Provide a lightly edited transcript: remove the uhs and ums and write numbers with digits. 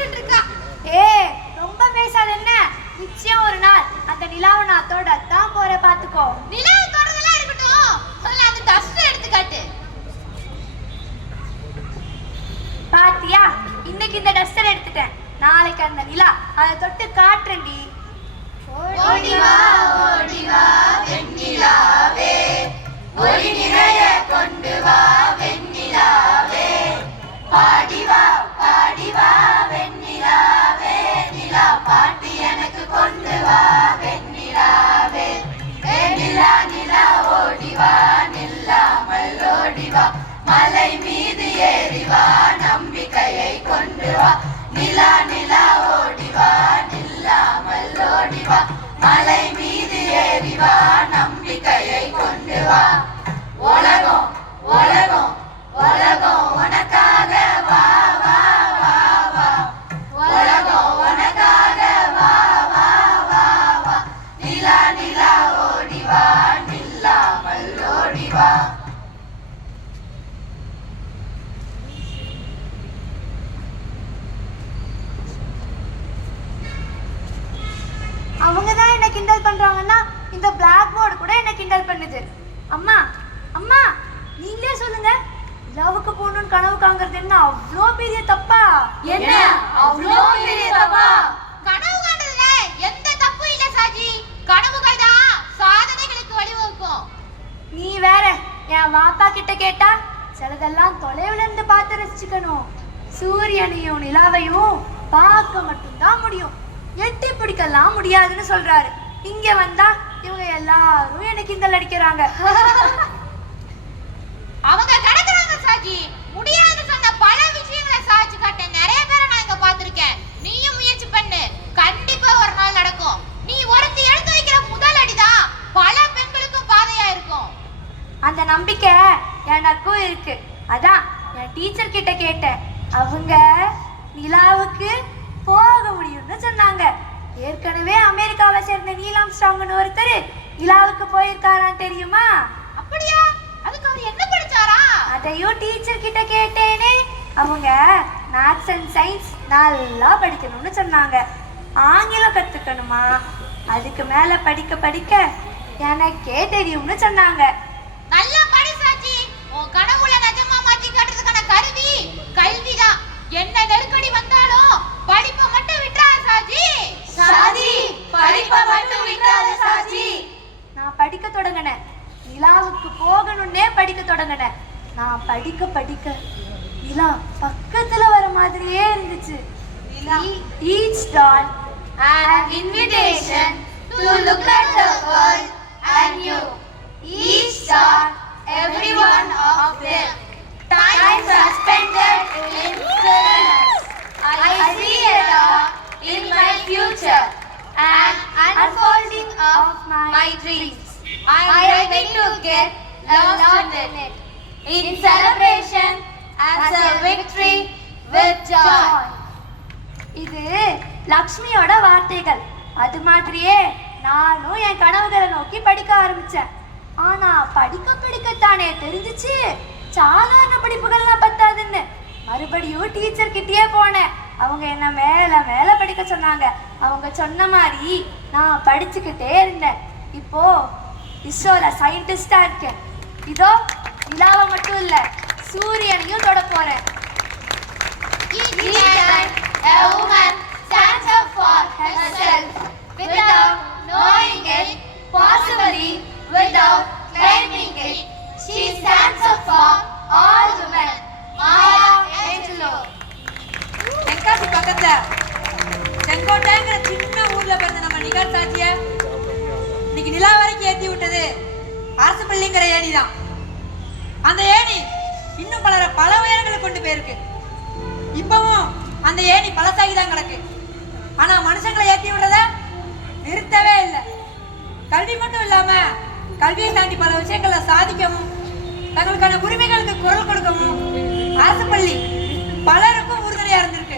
விட்டுட்டு இருக்கா. ரொம்ப பேசாத என்ன? நிச்சயம் ஒரு நாள் அந்த நிலாவை நான் தொடத்தான் போற பாத்துக்கோ. நிலாவை தொடறதெல்லாம் இருக்கட்டும், முதல்ல அந்த டஸ்டர் எடுத்து காட்டு. பாத்தியா, இன்னைக்கு இந்த டஸ்டர் எடுத்துட்டேன், நாளைக்கு அந்த நிலா அதை தொட்டு காட்டுறேன்டி. ஓடிவா ஓடிவா வெண்ணிலாவே, ஒளி நிறைய கொண்டு வா வெண்ணிலாவே, பாடிவா பாடிவா வெண்ணிலாவே, நிலா பாட்டு எனக்கு கொண்டு வா வெண்ணிலாவே. நிலா நிலா ஓடிவா, நில்லாமல் ஓடிவா, மலை மீது ஏறிவா, நம்பிக்கையை கொண்டு வா. நிலா நிலா ஓடிவா, நில்லாமல் ஓடிவா, மலை மீது ஏறிவா, நம்பிக்கையை கொண்டு வா. உலகம் உலகம் உலகம் உனக்காக வா வா வா வா, உலகம் உனக்காக வா வா வா வா, நிலா நிலா ஓடிவா, நில்லாமல் ஓடிவா. அவங்கதான் என்ன கிண்டல் பண்றாங்கன்னா இந்த பிளாக் போர்டு கூட என்ன கிண்டல் பண்ணுது. அம்மா அம்மா, நீங்களே சொல்லுங்க, லவ்வுக்கு போகணும்னு கனவு காண்கிறது என்ன அவ்வளோ பெரிய தப்பா? என்ன அவ்வளோ பெரிய தப்பா? கனவு காண்றதுல எந்த தப்பும் இல்ல சாஜி, கனவுகள் தான் சாதனைகளுக்கு வழிவகுக்கும். நீ வேற, என் வாப்பா கிட்ட கேட்டா சிலதெல்லாம் தொலைவுல இருந்து பார்த்து ரசிச்சுக்கணும், சூரியனையும் நிலாவையும் பார்க்க மட்டும்தான் முடியும், எட்டி பிடிக்கலாம் முடியாதுன்னு சொல்றாரு. இங்க வந்தா இவங்க எல்லாரும் எனக்கு கிண்டல் அடிக்கிறாங்க. அவங்க கடக்குறாங்க சாஜி, முடியாதுன்னு சொன்ன பல விஷயங்களை சாட்சி காட்ட நிறைய பேரை நான் இங்க பாத்திருக்கேன். நீயும் முயற்சி பண்ணு, கண்டிப்பா ஒரு நாள் நடக்கும். நீ ஒருத்தி எடுத்து வைக்கிற முதல் அடிதான் பல பெண்களுக்கும் பாதையா இருக்கும். அந்த நம்பிக்கை எனக்கும் இருக்கு. அதான் என் டீச்சர் கிட்ட கேட்டேன், அவங்க நிலாவுக்கு போக முடியும்னு சொன்னாங்க. ஏற்கனவே அமெரிக்காவை சேர்ந்த நீல் ஆம்ஸ்ட்ராங்னு ஒருத்தர் நிலாவுக்கு போயிருக்காரான்னு தெரியுமா? அப்படியா? அதுக்கு அவர் என்ன படிச்சாரா? அதையும் டீச்சர் கிட்ட கேட்டேனே. அவங்க மேத்ஸ் அண்ட் சயின்ஸ் நல்லா படிக்கணும்னு சொன்னாங்க. ஆங்கிலம் கத்துக்கணுமா, அதுக்கு மேல படிக்க படிக்க எனக்கே தெரியும்னு சொன்னாங்க. நல்லா படி சாஜி, உன் கனவுல நிஜமா மாத்தி காட்டுறதுக்கான கருவி கல்விதான். என்ன நெருக்கடி வந்தாலும் படிப்பை மட்டும் விட்டுறாத சாஜி. சாஜி, படிப்பை மட்டும் விட்டுறாத சாஜி. நான் படிக்க தொடங்கினேன், நிலாவுக்கு போகணும்னே படிக்க தொடங்கினேன். நான் படிக்க படிக்க நிலா பக்கத்துல வர மாதிரியே இருந்துச்சு. Each dawn An invitation to look at the world anew. Each star, every one of them, time suspended in stillness. I see a dawn in my future, an unfolding of my dreams. I am ready to get lost in it, in celebration as a victory with joy. இது லக்ஷ்மியோட வார்த்தைகள். அது மாதிரியே நானும் என் கனவுகளை நோக்கி படிக்க ஆரம்பிச்சேன். ஆனா படிக்க படிக்கத்தானே தெரிஞ்சிச்சு சாதாரண படிப்புகள்லாம் பத்தாதுன்னு. மறுபடியும் டீச்சர் கிட்டயே போனேன். அவங்க என்ன மேல மேல படிக்க சொன்னாங்க. அவங்க சொன்ன மாதிரி நான் படிச்சுக்கிட்டே இருந்தேன். இப்போ இஸ்ரோல சயின்டிஸ்டா இருக்கேன். இதோ நிலாவை மட்டும் இல்ல, சூரியனையும் தொட போறேன். Each time a woman stands up for herself without knowing it, possibly without claiming it. She stands up for all women. Maya Angelou. Tenkasi பக்கத்துல செங்கோட்டைங்கிற சின்ன ஊர்ல பிறந்த நம்ம நிகழ் சாட்சிய இன்னைக்கு நிலா வரைக்கும் ஏற்றி விட்டது அரசு பள்ளிங்கிற ஏணி தான். அந்த ஏணி இன்னும் பல உயரங்களை கொண்டு போயிருக்கு. இப்பவும் அந்த ஏணி பழசாகி தான் கிடக்கு. ஆனா மனுஷங்களை ஏற்றி விடுறத நிறுத்தவே இல்லை. கல்வி மட்டும் இல்லாம கல்வியை தாண்டி பல விஷயங்களை சாதிக்கவும் தங்களுக்கான உரிமைகளுக்கு குரல் கொடுக்கவும் அரசு பள்ளி பலருக்கும் உறுதுணையா இருந்திருக்கு.